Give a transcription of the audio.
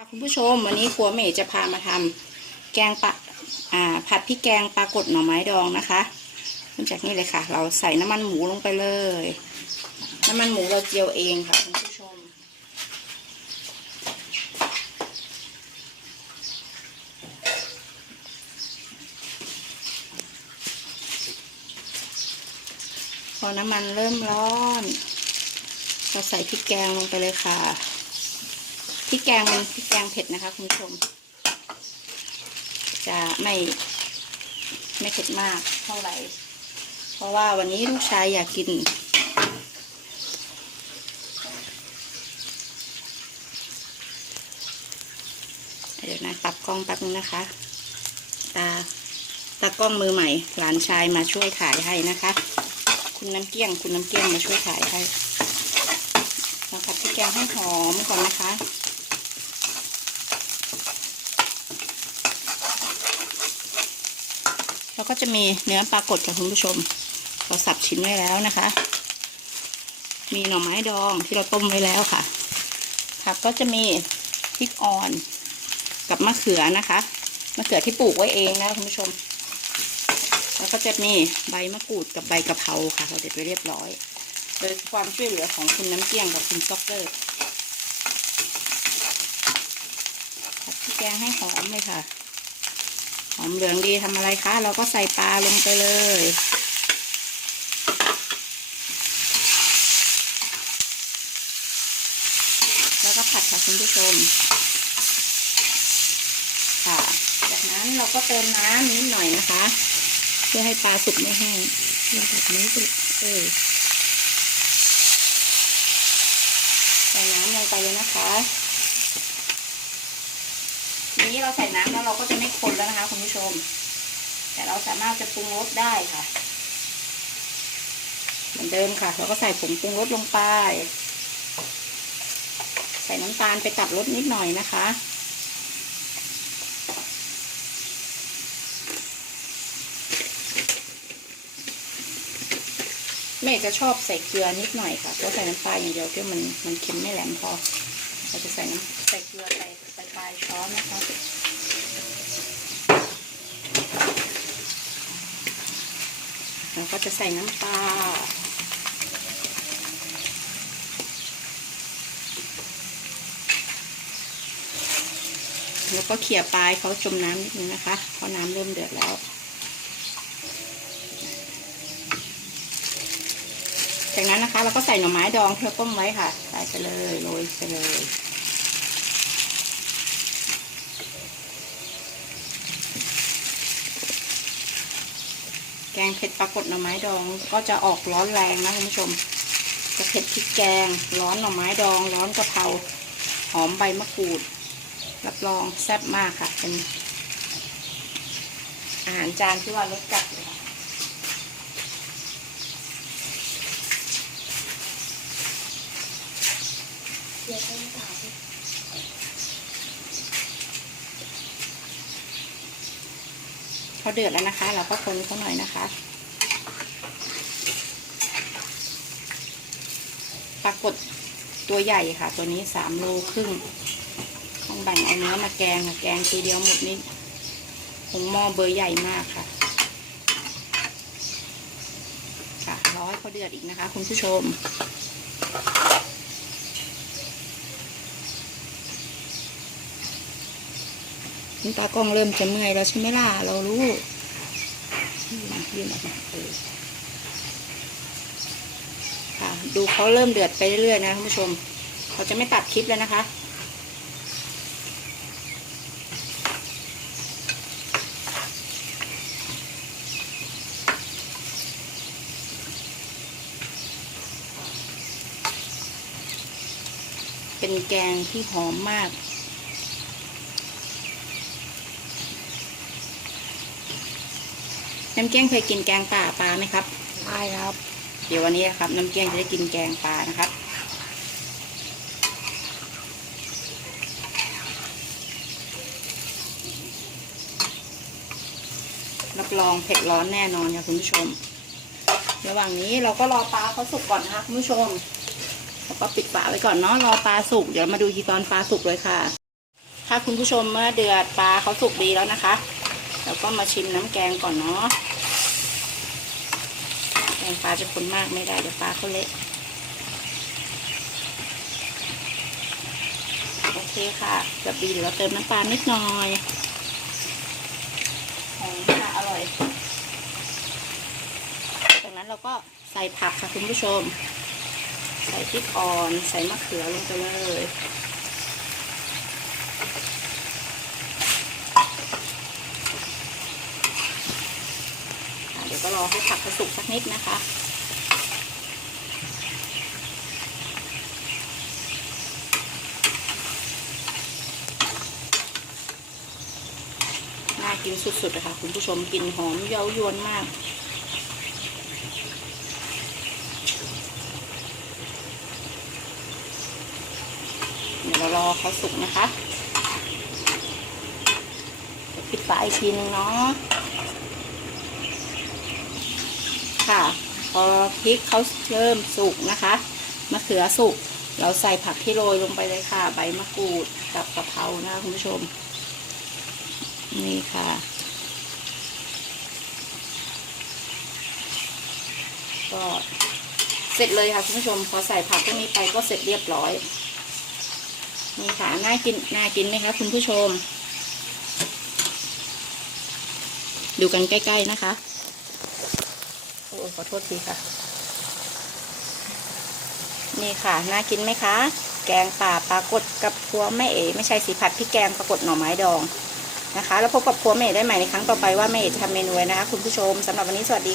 ค่ะคุณผู้ชมวันนี้ครัวเมย์จะพามาทำแกงปลาอ่าผัดพริกแกงปลากดหน่อไม้ดองนะคะเริ่มจากนี้เลยค่ะ เราใส่น้ำมันหมูลงไปเลย น้ำมันหมูเราเจียวเองค่ะคุณผู้ชม พอน้ำมันเริ่มร้อน เราใส่พริกแกงลงไปเลยค่ะ พริกแกงมันพริกแกงเผ็ดนะคะคุณผู้ชม จะไม่ไม่เผ็ดมากเท่าไหร่ เพราะว่าวันนี้ลูกชายอยากกิน เดี๋ยวนะปรับกล้องแป๊บนึงนะคะ ตาตากล้องมือใหม่ หลานชายมาช่วยถ่ายให้นะคะ คุณน้ำเกี้ยง คุณน้ำเกี้ยงมาช่วยถ่ายให้เราผัดพริกแกงให้หอมก่อนนะคะ แล้วก็จะมีเนื้อปลากดกับคุณผู้ชมเราสับชิ้นไว้แล้วนะคะ มีหน่อไม้ดองที่เราต้มไว้แล้วค่ะผักก็จะมีพริกอ่อนกับมะเขือนะคะมะเขือที่ปลูกไว้เองนะคุณผู้ชม แล้วก็จะมีใบมะกรูดกับใบกะเพราค่ะ เราเด็ดไว้เรียบร้อย โดยความช่วยเหลือของคุณน้ำเกลี้ยงกับคุณซ็อกเกอร์ผัดพริกแกงให้หอมเลยค่ะ อมเหลืองดีทำอะไรคะ เราก็ใส่ปลาลงไปเลย แล้วก็ผัดค่ะคุณผู้ชม ค่ะ จากนั้นเราก็เติมน้ำนิดหน่อยนะคะ เพื่อให้ปลาสุกไม่แห้งเรื่องแบบนี้สิเออใส่น้ำลงไปเลยนะคะ นี้เราใส่น้ำแล้วเราก็จะไม่คนแล้วนะคะคุณผู้ชม แต่เราสามารถจะปรุงรสได้ค่ะ เหมือนเดิมค่ะ เราก็ใส่ผงปรุงรสลงไป ใส่น้ำตาลไปตัดรสนิดหน่อยนะคะแม่จะชอบใส่เกลือนิดหน่อยค่ะเพราะใส่น้ำปลาอย่างเดียวที่มันมันเค็มไม่แหลมพอเราจะใส่น้ำใส่เกลือ้อนนะคะเราก็จะใส่น้ำปลาแล้วก็เขี่ยปลายเขาจมน้ำนิดนึงนะคะเพราะน้ำเริ่มเดือดแล้ว จากนั้นนะคะเราก็ใส่หน่อไม้ดองเที่เราต้มไว้ค่ะ ใส่ไปเลยโรยไปเลย แกงเผ็ดปลากดหน่อไม้ดองก็จะออกร้อนแรงนะคุณผู้ชม จะเผ็ดพริกแกง ร้อนหน่อไม้ดอง ร้อนกะเพราหอมใบมะกรูด รับรองแซ่บมากค่ะ เป็น อาหารจานที่ว่ารสจัดเลยค่ะเขาเดือดแล้วนะคะ เราก็คนเขาหน่อยนะคะปลากดตัวใหญ่ค่ะ ตัวนี้สามโลครึ่งต้องแบ่งเอาเนื้อมาแกงค่ะแกงทีเดียวหมดนี่คงหม้อเบอร์ใหญ่มากค่ะ ค่ะร้อให้เขาเดือดอีกนะคะ คุณผู้ชม คุณ ตากล้องเริ่มจะเมื่อยแล้วใช่ไหมล่ะ เรารู้ยืนยืนออกมาเออค่ะ ดูเขาเริ่มเดือดไปเรื่อยๆนะคุณผู้ชม เขาจะไม่ตัดคลิปแล้วนะคะเป็นแกงที่หอมมาก น้ำเกี้ยงเคยกินแกงป่าปลาไหมครับใช่ครับ เดี๋ยววันนี้นะครับ น้ำเกี้ยงจะได้กินแกงปลานะครับรับรองเผ็ดร้อนแน่นอนค่ะคุณผู้ชม ระหว่างนี้เราก็รอปลาเขาสุกก่อนนะคะคุณผู้ชมเราก็ปิดฝาไว้ก่อนเนาะรอปลาสุกเดี๋ยวมาดูทีตอนปลาสุกเลยค่ะ ถ้าคุณผู้ชมเมื่อเดือดปลาเขาสุกดีแล้วนะคะ เราก็มาชิมน้ำแกงก่อนเนาะแกงปลาจะคนมากไม่ได้เดี๋ยวปลาเขาเละโอเคค่ะเกือบดีเดี๋ยวเราเติมน้ำปลานิดหน่อยหอมค่ะอร่อย จากนั้นเราก็ใส่ผักค่ะคุณผู้ชม ใส่พริกอ่อน ใส่มะเขือลงไปเลยอะเดี๋ยวก็รอให้ผักเขาสุกสักนิดนะคะ น่ากินสุดๆเลยค่ะคุณผู้ชมกลิ่นหอมเย้ายวนมากเดี๋ยวเรารอเขาสุกนะคะปิดฝาอีกทีนึงเนาะ ค่ะ พอพริกเขาเริ่มสุกนะคะมะเขือสุก เราใส่ผักที่โรยลงไปเลยค่ะ ใบมะกรูดกับกะเพรานะคะคุณผู้ชม นี่ค่ะก็เสร็จเลยค่ะคุณผู้ชมพอใส่ผักพวกนี้ไปก็เสร็จเรียบร้อยนี่ค่ะน่ากินน่ากินไหมคะคุณผู้ชม ดูกันใกล้ ๆ นะคะ ขอโทษทีค่ะ นี่ค่ะ น่ากินไหมคะ แกงป่าปลากดกับครัวแม่เอ๋ไม่ใช่สีผัดพริกแกงปรากดหน่อไม้ดองนะคะ แล้วพบกับครัวแม่เอ๋ได้ใหม่ในครั้งต่อไปว่าแม่เอ๋จะทำเมนูนะคะ คุณผู้ชมสำหรับวันนี้สวัสดี